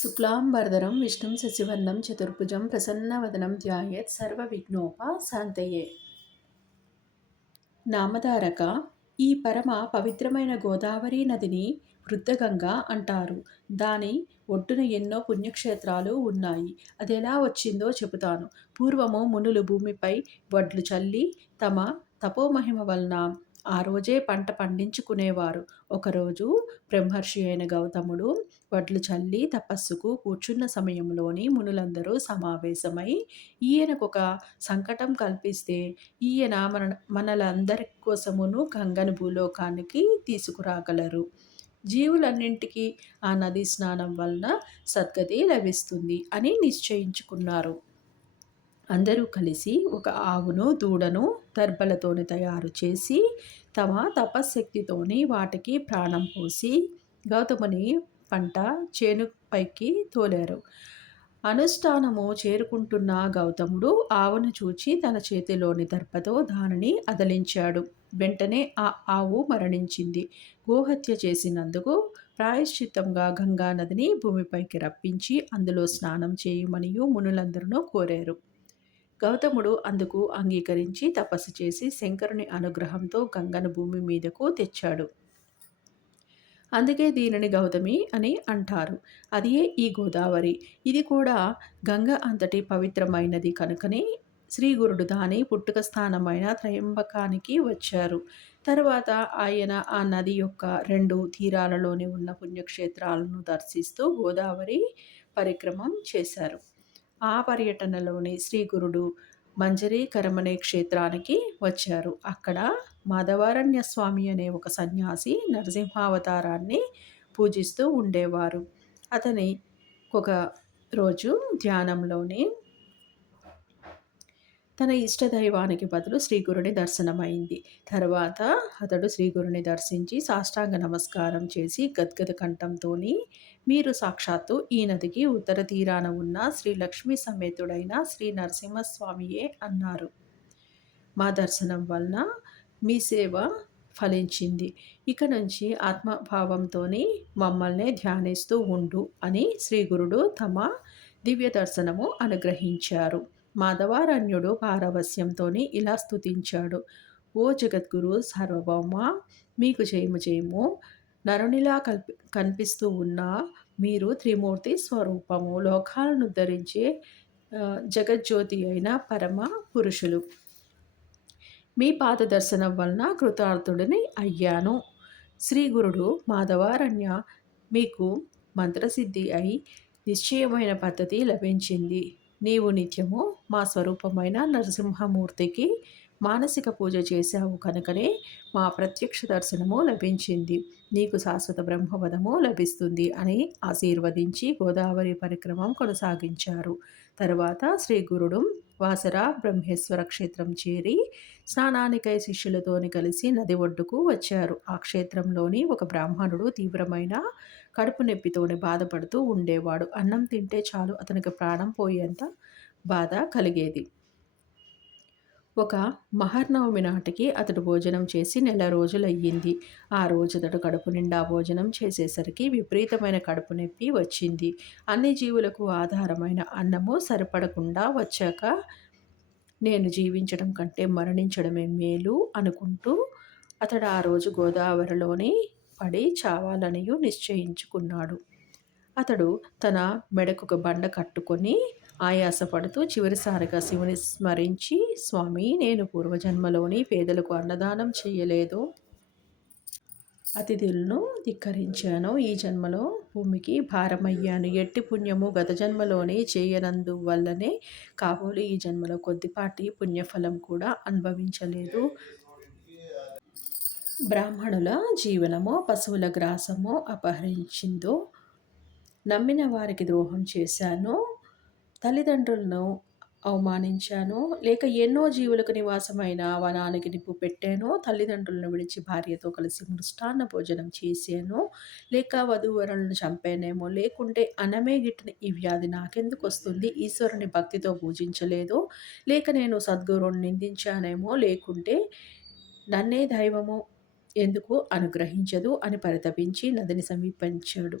శుక్లాంబరధరం విష్ణుం శశివర్ణం చతుర్భుజం ప్రసన్నవదనం ధ్యాయేత్ సర్వవిఘ్నోపశాంతయే. నామధారక. ఈ పరమ పవిత్రమైన గోదావరి నదిని వృద్ధగంగా అంటారు. దాని ఒడ్డున ఎన్నో పుణ్యక్షేత్రాలు ఉన్నాయి. అదెలా వచ్చిందో చెబుతాను. పూర్వము మునులు భూమిపై వడ్లు చల్లి తమ తపోమహిమ వలన ఆ రోజే పంట పండించుకునేవారు. ఒకరోజు బ్రహ్మర్షి అయిన గౌతముడు వడ్లు చల్లి తపస్సుకు కూర్చున్న సమయంలోని మునులందరూ సమావేశమై ఈయనకొక సంకటం కల్పిస్తే ఈయన మనలందరి కోసమును గంగను భూలోకానికి తీసుకురాగలరు. జీవులన్నింటికీ ఆ నదీ స్నానం వలన సద్గతి లభిస్తుంది అని నిశ్చయించుకున్నారు. అందరూ కలిసి ఒక ఆవును దూడను దర్భలతోని తయారు చేసి తమ తపశ్శక్తితోని వాటికి ప్రాణం పోసి గౌతముని పంట చేను పైకి తోలారు. అనుష్ఠానము చేరుకుంటున్న గౌతముడు ఆవును చూచి తన చేతిలోని దర్భతో దానిని అదలించాడు. వెంటనే ఆ ఆవు మరణించింది. గోహత్య చేసినందుకు ప్రాయశ్చిత్తంగా గంగా నదిని భూమిపైకి రప్పించి అందులో స్నానం చేయమనియు మునులందరూ కోరారు. గౌతముడు అందుకు అంగీకరించి తపస్సు చేసి శంకరుని అనుగ్రహంతో గంగను భూమి మీదకు తెచ్చాడు. అందుకే దీనిని గౌతమి అని అంటారు. అదియే ఈ గోదావరి. ఇది కూడా గంగ అంతటి పవిత్రమైనది కనుకనే శ్రీగురుడు దాని పుట్టుక స్థానమైన త్రయంబకానికి వచ్చారు. తర్వాత ఆయన ఆ నది యొక్క 2 తీరాలలోని ఉన్న పుణ్యక్షేత్రాలను దర్శిస్తూ గోదావరి పరిక్రమం చేశారు. ఆ పర్యటనలోని శ్రీగురుడు మంజరీకరమనే క్షేత్రానికి వచ్చారు. అక్కడ మాధవారణ్య స్వామి అనే ఒక సన్యాసి నరసింహావతారాన్ని పూజిస్తూ ఉండేవారు. అతని ఒక రోజు ధ్యానంలోని తన ఇష్టదైవానికి బదులు శ్రీగురుని దర్శనమైంది. తర్వాత అతడు శ్రీగురుని దర్శించి సాష్టాంగ నమస్కారం చేసి గద్గద కంఠంతోని మీరు సాక్షాత్తు ఈ నదికి ఉత్తర తీరాన ఉన్న శ్రీ లక్ష్మీ సమేతుడైన శ్రీ నరసింహస్వామియే అన్నారు. మా దర్శనం వలన మీ సేవ ఫలించింది. ఇక నుంచి ఆత్మభావంతోని మమ్మల్ని ధ్యానిస్తూ ఉండు అని శ్రీగురుడు తమ దివ్య దర్శనము అనుగ్రహించారు. మాధవారణ్యుడు పారవస్యంతోని ఇలా స్తుతించాడు. ఓ జగద్గురు సార్వభౌమ, మీకు జయము జయము. నరునిలా కనిపిస్తూ ఉన్న మీరు త్రిమూర్తి స్వరూపము, లోకాలను ధరించే జగజ్యోతి అయిన పరమ పురుషులు. మీ పాద దర్శనం వలన కృతార్థుడిని అయ్యాను. శ్రీగురుడు మాధవారణ్య మీకు మంత్రసిద్ధి అయి నిశ్చయమైన పద్ధతి లభించింది. నీవు నిత్యము మా స్వరూపమైన నరసింహమూర్తికి మానసిక పూజ చేశావు కనుకనే మా ప్రత్యక్ష దర్శనము లభించింది. నీకు శాశ్వత బ్రహ్మపదము లభిస్తుంది అని ఆశీర్వదించి గోదావరి పరిక్రమం కొనసాగించారు. తర్వాత శ్రీ గురుడు వాసర బ్రహ్మేశ్వర క్షేత్రం చేరి స్నానానికై శిష్యులతోని కలిసి నది ఒడ్డుకు వచ్చారు. ఆ క్షేత్రంలోని ఒక బ్రాహ్మణుడు తీవ్రమైన కడుపు నొప్పితోని బాధపడుతూ ఉండేవాడు. అన్నం తింటే చాలు అతనికి ప్రాణం పోయేంత బాధ కలిగేది. ఒక మహర్నవమి నాటికి అతడు భోజనం చేసి 1 రోజులయ్యింది. ఆ రోజు అతడు కడుపు నిండా భోజనం చేసేసరికి విపరీతమైన కడుపు నొప్పి వచ్చింది. అన్ని జీవులకు ఆధారమైన అన్నము సరిపడకుండా వచ్చాక నేను జీవించడం కంటే మరణించడమే మేలు అనుకుంటూ అతడు ఆ రోజు గోదావరిలోని పడి చావాలనియు నిశ్చయించుకున్నాడు. అతడు తన మెడకు బండ కట్టుకొని ఆయాసపడుతూ చివరిసారిగా శివుని స్మరించి, స్వామి, నేను పూర్వజన్మలోని పేదలకు అన్నదానం చేయలేదు, అతిథులను ధిక్కరించాను. ఈ జన్మలో భూమికి భారమయ్యాను. ఎట్టి పుణ్యము గత జన్మలోని చేయనందువల్లనే కాబోలు ఈ జన్మలో కొద్దిపాటి పుణ్యఫలం కూడా అనుభవించలేదు. బ్రాహ్మణుల జీవనమో పశువుల గ్రాసమో అపహరించిందో, నమ్మిన వారికి ద్రోహం చేశాను, తల్లిదండ్రులను అవమానించాను, లేక ఎన్నో జీవులకు నివాసమైన వనానికి నిప్పు పెట్టాను, తల్లిదండ్రులను విడిచి భార్యతో కలిసి మృష్టాన్న భోజనం చేశాను, లేక వధూవరులను చంపానేమో, లేకుంటే అనమే గిట్టిన ఈ వ్యాధి నాకెందుకు వస్తుంది, ఈశ్వరుని భక్తితో పూజించలేదు, లేక నేను సద్గురువుని నిందించానేమో, లేకుంటే నన్నే దైవము ఎందుకు అనుగ్రహించదు అని పరితపించి నదిని సమీపించాడు.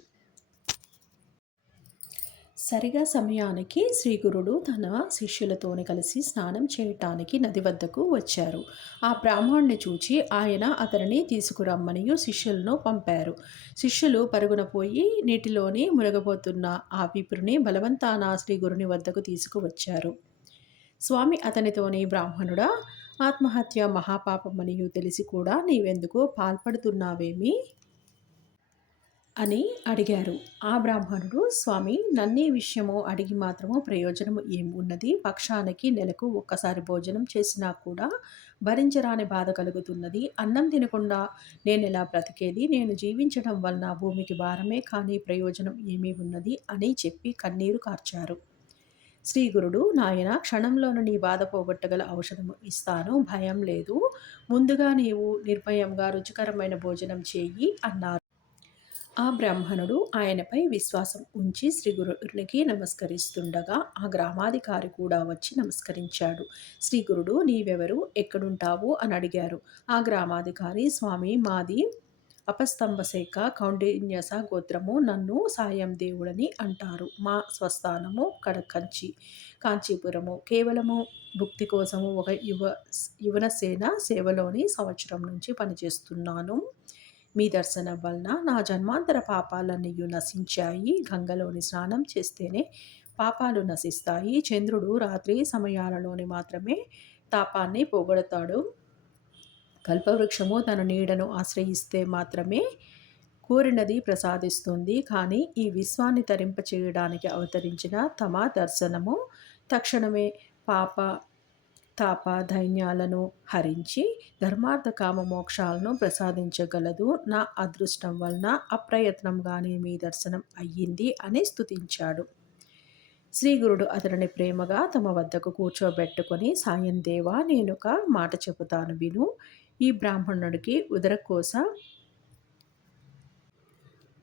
సరిగా సమయానికి శ్రీగురుడు తన శిష్యులతోని కలిసి స్నానం చేయటానికి నది వద్దకు వచ్చారు. ఆ బ్రాహ్మణుడిని చూచి ఆయన అతనిని తీసుకురమ్మనియు శిష్యులను పంపారు. శిష్యులు పరుగున పోయి నీటిలోని మునగబోతున్న ఆ విప్రుని బలవంతాన శ్రీగురుని వద్దకు తీసుకువచ్చారు. స్వామి అతనితోని, బ్రాహ్మణుడా, ఆత్మహత్య మహాపాపమనియు తెలిసి కూడా నీవెందుకు పాల్పడుతున్నావేమి అని అడిగారు. ఆ బ్రాహ్మణుడు, స్వామి, నన్నీ విషయము అడిగి మాత్రము ప్రయోజనము ఏమి ఉన్నది? పక్షానికి నెలకు ఒక్కసారి భోజనం చేసినా కూడా భరించరాని బాధ కలుగుతున్నది. అన్నం తినకుండా నేనెలా బ్రతికేది? నేను జీవించడం వలన భూమికి భారమే కానీ ప్రయోజనం ఏమీ ఉన్నది అని చెప్పి కన్నీరు కార్చారు. శ్రీగురుడు, నాయన, క్షణంలోన నీ బాధ పోగొట్టగల ఔషధము ఇస్తాను, భయం లేదు. ముందుగా నీవు నిర్భయంగా రుచికరమైన భోజనం చేయి అన్నారు. ఆ బ్రాహ్మణుడు ఆయనపై విశ్వాసం ఉంచి శ్రీగురునికి నమస్కరిస్తుండగా ఆ గ్రామాధికారి కూడా వచ్చి నమస్కరించాడు. శ్రీగురుడు, నీవెవరు, ఎక్కడుంటావు అని అడిగారు. ఆ గ్రామాధికారి, స్వామి, మాది అపస్తంభశేఖ కౌండిన్యస గోత్రము, నన్ను సాయం దేవుడని అంటారు. మా స్వస్థానము కాంచీపురము. కేవలము భుక్తి కోసము ఒక యువనసేన సేవలోని సంవత్సరం నుంచి పనిచేస్తున్నాను. మీ దర్శనం వలన నా జన్మాంతర పాపాలన్నీయు నశించాయి. గంగలోని స్నానం చేస్తేనే పాపాలు నశిస్తాయి. చంద్రుడు రాత్రి సమయాలలోని మాత్రమే తాపాన్ని పోగొడతాడు. కల్పవృక్షము తన నీడను ఆశ్రయిస్తే మాత్రమే కోరినది ప్రసాదిస్తుంది. కానీ ఈ విశ్వాన్ని తరింపచేయడానికి అవతరించిన తమ దర్శనము తక్షణమే పాప తాప దైన్యాలను హరించి ధర్మార్థ కామ మోక్షాలను ప్రసాదించగలదు. నా అదృష్టం వలన అప్రయత్నంగానే మీ దర్శనం అయ్యింది అని స్తుతించాడు. శ్రీగురుడు అతనిని ప్రేమగా తమ వద్దకు కూర్చోబెట్టుకొని, సాయం దేవా, నేనొక మాట చెబుతాను విను. ఈ బ్రాహ్మణుడికి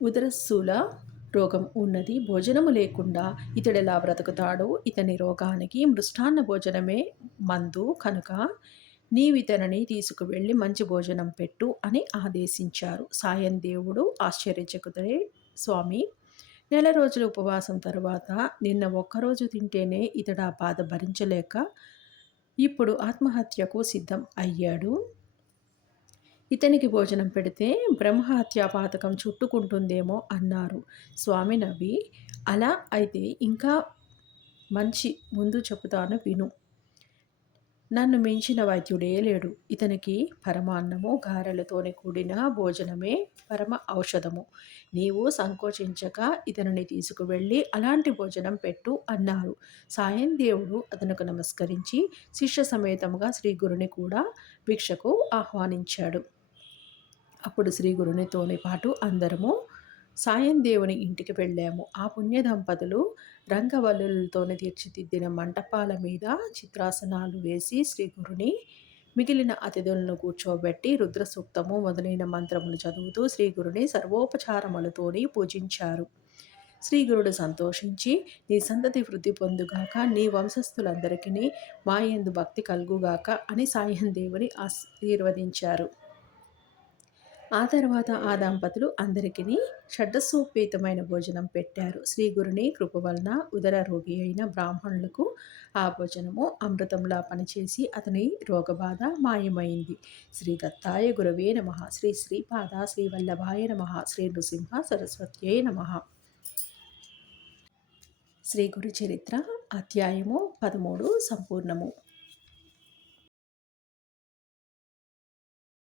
ఉదరస్థూల రోగం ఉన్నది. భోజనము లేకుండా ఇతడెలా బ్రతుకుతాడు? ఇతని రోగానికి మృష్టాన్న భోజనమే మందు కనుక నీవితనిని తీసుకువెళ్ళి మంచి భోజనం పెట్టు అని ఆదేశించారు. సాయం దేవుడు ఆశ్చర్యచకుతుడే, స్వామి, నెల రోజుల ఉపవాసం తరువాత నిన్న ఒక్కరోజు తింటేనే ఇతడు ఆ బాధ భరించలేక ఇప్పుడు ఆత్మహత్యకు సిద్ధం అయ్యాడు. ఇతనికి భోజనం పెడితే బ్రహ్మహత్యా పాతకం చుట్టుకుంటుందేమో అన్నారు. స్వామి నవ్వి, అలా అయితే ఇంకా మంచి, ముందు చెబుతాను విను. నన్ను మించిన వైద్యుడే లేడు. ఇతనికి పరమాన్నము గారెలతోనే కూడిన భోజనమే పరమ ఔషధము. నీవు సంకోచించక ఇతనిని తీసుకువెళ్ళి అలాంటి భోజనం పెట్టు అన్నారు. సాయం దేవుడు అతనుకు నమస్కరించి శిష్య సమేతముగా శ్రీగురుని కూడా భిక్షకు ఆహ్వానించాడు. అప్పుడు శ్రీగురునితోని పాటు అందరము సాయం దేవుని ఇంటికి వెళ్ళాము. ఆ పుణ్య దంపతులు రంగవల్లులతోని తీర్చిదిద్దిన మంటపాల మీద చిత్రాసనాలు వేసి శ్రీగురుని మిగిలిన అతిథులను కూర్చోబెట్టి రుద్ర సూక్తము మొదలైన మంత్రములు చదువుతూ శ్రీగురుని సర్వోపచారములతోని పూజించారు. శ్రీగురుడు సంతోషించి, నీ సంతతి వృద్ధి పొందుగాక, నీ వంశస్థులందరికీ మా యందు భక్తి కలుగుగాక అని సాయం దేవుని ఆశీర్వదించారు. ఆ తర్వాత ఆ దంపతులు అందరికీ షడ్డసోపేతమైన భోజనం పెట్టారు. శ్రీగురుని కృప వలన ఉదర రోగి అయిన బ్రాహ్మణులకు ఆ భోజనము అమృతంలా పనిచేసి అతని రోగబాధ మాయమైంది. శ్రీ దత్తాయ గురవే నమః. శ్రీ శ్రీపాద శ్రీవల్లభాయ నమః. శ్రీ నృసింహ సరస్వత్యై నమః. శ్రీ గురు చరిత్ర అధ్యాయము 13 సంపూర్ణము.